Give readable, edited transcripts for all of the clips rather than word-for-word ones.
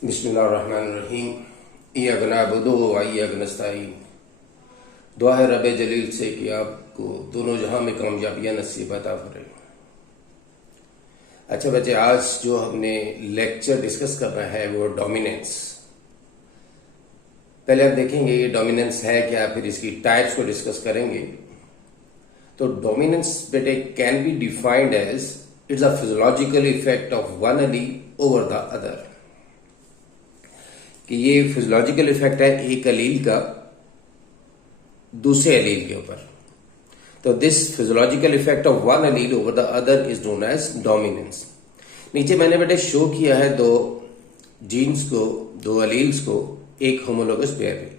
बिस्मिल्लाहिर्रहमानिर्रहीम। इय्याक नअबुदु व इय्याक नस्तईन। दुआ है रब जलील से कि आपको दोनों जहां में कामयाबियां नसीब अता फरमाए। अच्छा बच्चे, आज जो हमने लेक्चर डिस्कस करना है वो डोमिनेंस। पहले आप देखेंगे ये डोमिनेंस है क्या, फिर इसकी टाइप्स को डिस्कस करेंगे। तो डोमिनेंस बेटे can be defined as it's a physiological effect of one allele over the other, कि ये फिजियोलॉजिकल इफेक्ट है एक अलील का दूसरे अलील के ऊपर। तो this physiological effect of one allele over the other is known as dominance. नीचे मैंने बेटे शो किया है दो जीन्स को, दो अलील्स को एक होमोलोगस पेयर में।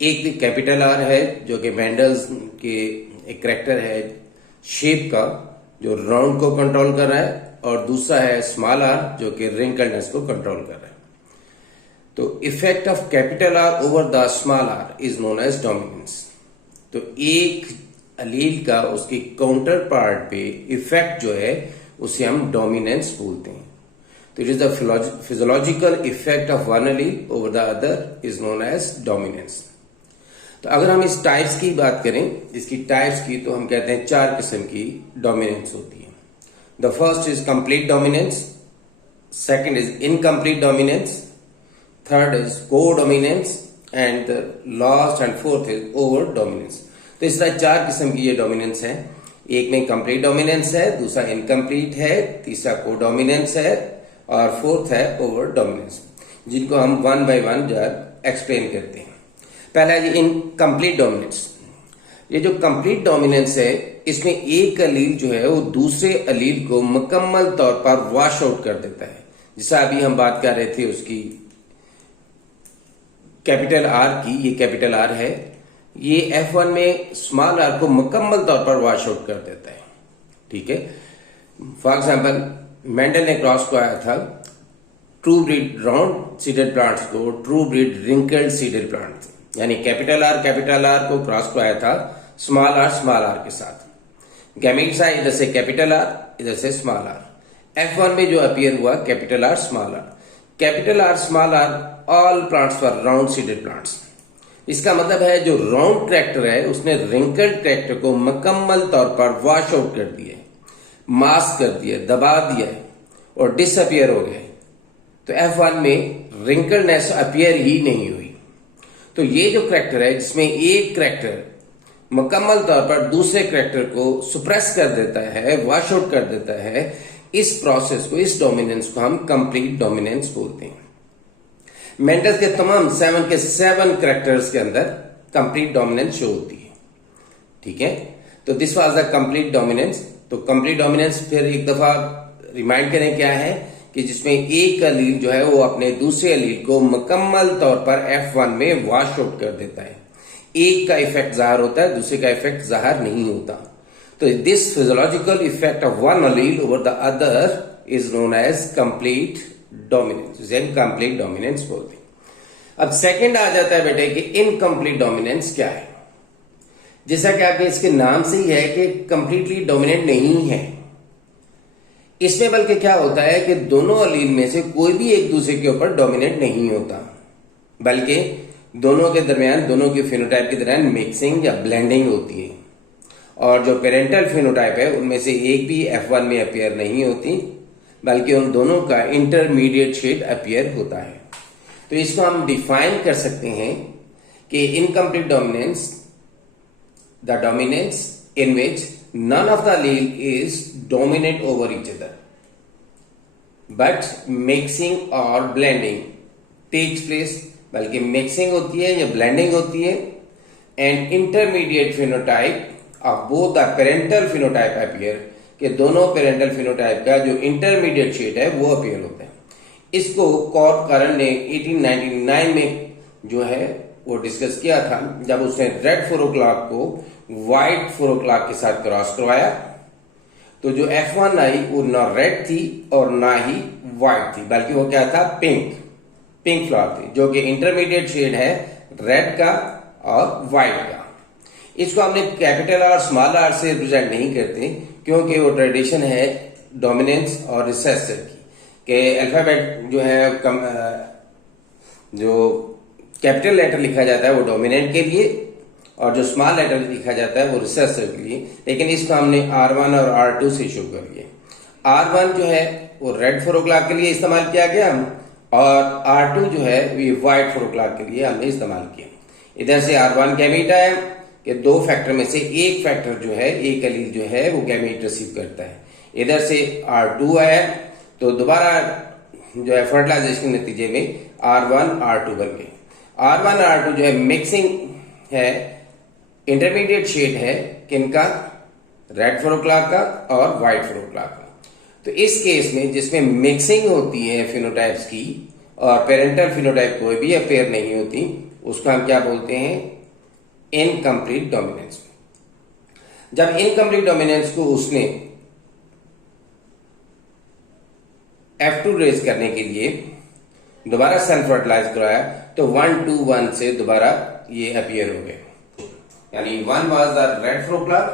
एक कैपिटल आर है जो कि मेंडल्स के एक करैक्टर है शेप का जो राउंड को कंट्रोल कर रहा है, और दूसरा है स्मॉल आर जो कि रिंकलनेस को कंट्रोल कर रहा है। तो effect of capital R over the small R is known as dominance. तो एक अलील का उसकी काउंटर पार्ट पे इफेक्ट जो है उसे हम डोमिनेंस बोलते हैं। तो it is the physiological effect of one allele over the other is known as dominance. तो अगर हम इस टाइप्स की बात करें, इसकी टाइप्स की, तो हम कहते हैं चार किस्म की डोमिनेंस होती है। The first is complete dominance, second is incomplete dominance, third is codominance, and last and fourth is over dominance. तो इस तरह चार किस्म की ये डोमिनेंस है। एक में कंप्लीट डोमिनेंस है, दूसरा इनकम्प्लीट है, तीसरा कोडोमिनेंस है, और फोर्थ है ओवर डोमिनेंस, जिनको हम वन बाय वन जो है एक्सप्लेन करते हैं। पहला है इनकम्प्लीट डोमिनेंस। ये जो कंप्लीट डोमिनेंस है, इसमें एक अलील जो है वो दूसरे अलील को मुकम्मल तौर पर वॉश आउट कर देता है। जैसा अभी हम बात कर रहे थे उसकी कैपिटल आर की, ये कैपिटल आर है, ये F1 में स्मॉल आर को मुकम्मल तौर पर वॉश आउट कर देता है। ठीक है। फॉर एग्जाम्पल मेंडल ने क्रॉस को आया था true breed round seeded plants को true breed wrinkled seeded plants, यानी कैपिटल आर को क्रॉस को आया था स्मॉल आर के साथ। गैमेट्स आए इधर से कैपिटल आर, इधर से स्मॉल आर। F1 में जो अपीयर हुआ capital R small R all plants were round seeded plants. इसका मतलब है जो राउंड करैक्टर है उसने रिंकल्ड करैक्टर को मुकम्मल तौर पर वॉश आउट कर दिया, मास्क कर दिया, दबा दिया और डिसअपियर हो गए। तो F1 में रिंकलनेस अपीयर ही नहीं हुई। तो ये जो करैक्टर है जिसमें एक करैक्टर मुकम्मल तौर पर दूसरे करैक्टर को सुप्रेस कर देता है, वॉश आउट कर देता है, इस प्रोसेस को, इस डोमिनेंस को हम कंप्लीट डोमिनेंस बोलते हैं। मेंडल के तमाम 7 के 7 करैक्टर्स के अंदर कंप्लीट डोमिनेंस शो होती है। ठीक है। तो this was the complete dominance. तो कंप्लीट डोमिनेंस फिर एक दफा रिमाइंड करें क्या है, कि जिसमें एक अलील जो है वो अपने दूसरे अलील को मुकम्मल तौर पर F1 में वॉश आउट कर देता है। एक का इफेक्ट जाहिर होता है, दूसरे का इफेक्ट जाहिर नहीं होता। तो this physiological effect of one allele over the other is known as complete dominance, जिसे कंप्लीट डोमिनेंस बोलते हैं। अब सेकंड आ जाता है बेटे कि इनकम्प्लीट डोमिनेंस क्या है। जैसा कि आपके इसके नाम से ही है कि कंप्लीटली डोमिनेंट नहीं है। इसमें बल्कि क्या होता है कि दोनों अलील में से कोई भी एक दूसरे के ऊपर डोमिनेंट नहीं होता, बल्कि दोनों के दरमियान, दोनों के फिनोटाइप के दरमियान मिक्सिंग या ब्लेंडिंग होती है। और जो पेरेंटल फिनोटाइप है उनमें से एक भी F1 में अपीयर नहीं होती, बल्कि उन दोनों का इंटरमीडिएट शेड अपीयर होता है। तो इसको हम डिफाइन कर सकते हैं कि incomplete dominance, the dominance in which none of the allele is dominant over each other, but mixing or blending takes place, बल्कि मिक्सिंग होती है या ब्लेंडिंग होती है, and intermediate phenotype of both the parental phenotype appear, कि दोनों parental phenotype का जो इंटरमीडिएट शेड है वो अपीयर होता है। इसको कॉर्प ने 1899 में जो है वो डिस्कस किया था, जब उसने रेड 4 o'clock को व्हाइट 4 o'clock के साथ क्रॉस करवाया। तो जो F1 आई वो ना रेड थी और ना ही व्हाइट थी, बल्कि वो क्या था, पिंक फ्लावर थी, जो कि इंटरमीडिएट शेड है रेड का और व्हाइट का। इसको हमने कैपिटल आर स्मॉल आर से रिप्रेजेंट नहीं करते, क्योंकि वो ट्रेडिशन है डोमिनेंस और रिसेसिव की, कि अल्फाबेट जो है जो कैपिटल लेटर लिखा जाता है वो डोमिनेंट के लिए और जो स्मॉल लेटर लिखा जाता है वो रिसेसिव के लिए। लेकिन इसको हमने R1 और R2 से शो कर लिया। R1 जो है वो रेड 4 o'clock के लिए इस्तेमाल किया गया और R2 जो है वो व्हाइट 4 o'clock के लिए हमने इस्तेमाल किया। इधर से R1 गैमीट आया कि दो फैक्टर में से एक फैक्टर जो है, एक एलील जो है वो गैमीट रिसीव करता है। इधर से R2 आया तो दोबारा जो है फर्टिलाइजेशन के नतीजे में R1 R2 बन गए। R1 R2 जो है मिक्सिंग है, इंटरमीडिएट शेड है किनका, रेड 4 o'clock का और व्हाइट 4 o'clock का। तो इस केस में जिसमें मिक्सिंग होती है फिनोटाइप्स की और पेरेंटल फिनोटाइप कोई भी अपेयर नहीं होती, उसको हम क्या बोलते हैं, इनकम्प्लीट डोमिनेंस। जब इनकम्प्लीट डोमिनेंस को उसने F2 रेज करने के लिए दोबारा सेल्फ फर्टिलाइज कराया तो 1 2 1 से दोबारा ये अपीयर हो गए। यानी 1 was the red 4 o'clock,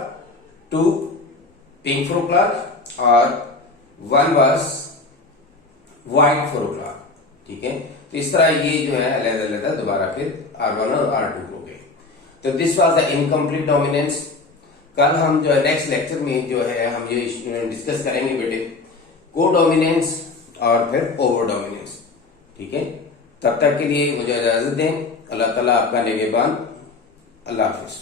2 pink 4 o'clock और 1 वाज व्हाइट 4 o'clock। ठीक है, तो इस तरह ये जो है अलग-अलग दोबारा फिर R1 और R2 हो गए। तो this was the incomplete dominance. कल हम जो है नेक्स्ट लेक्चर में जो है हम ये डिस्कस करेंगे बेटे को डोमिनेंस और फिर ओवर डोमिनेंस। ठीक है, तब तक के लिए मुझे इजाजत दें। अल्लाह ताला आपका निगहबान। अल्लाह हाफिज।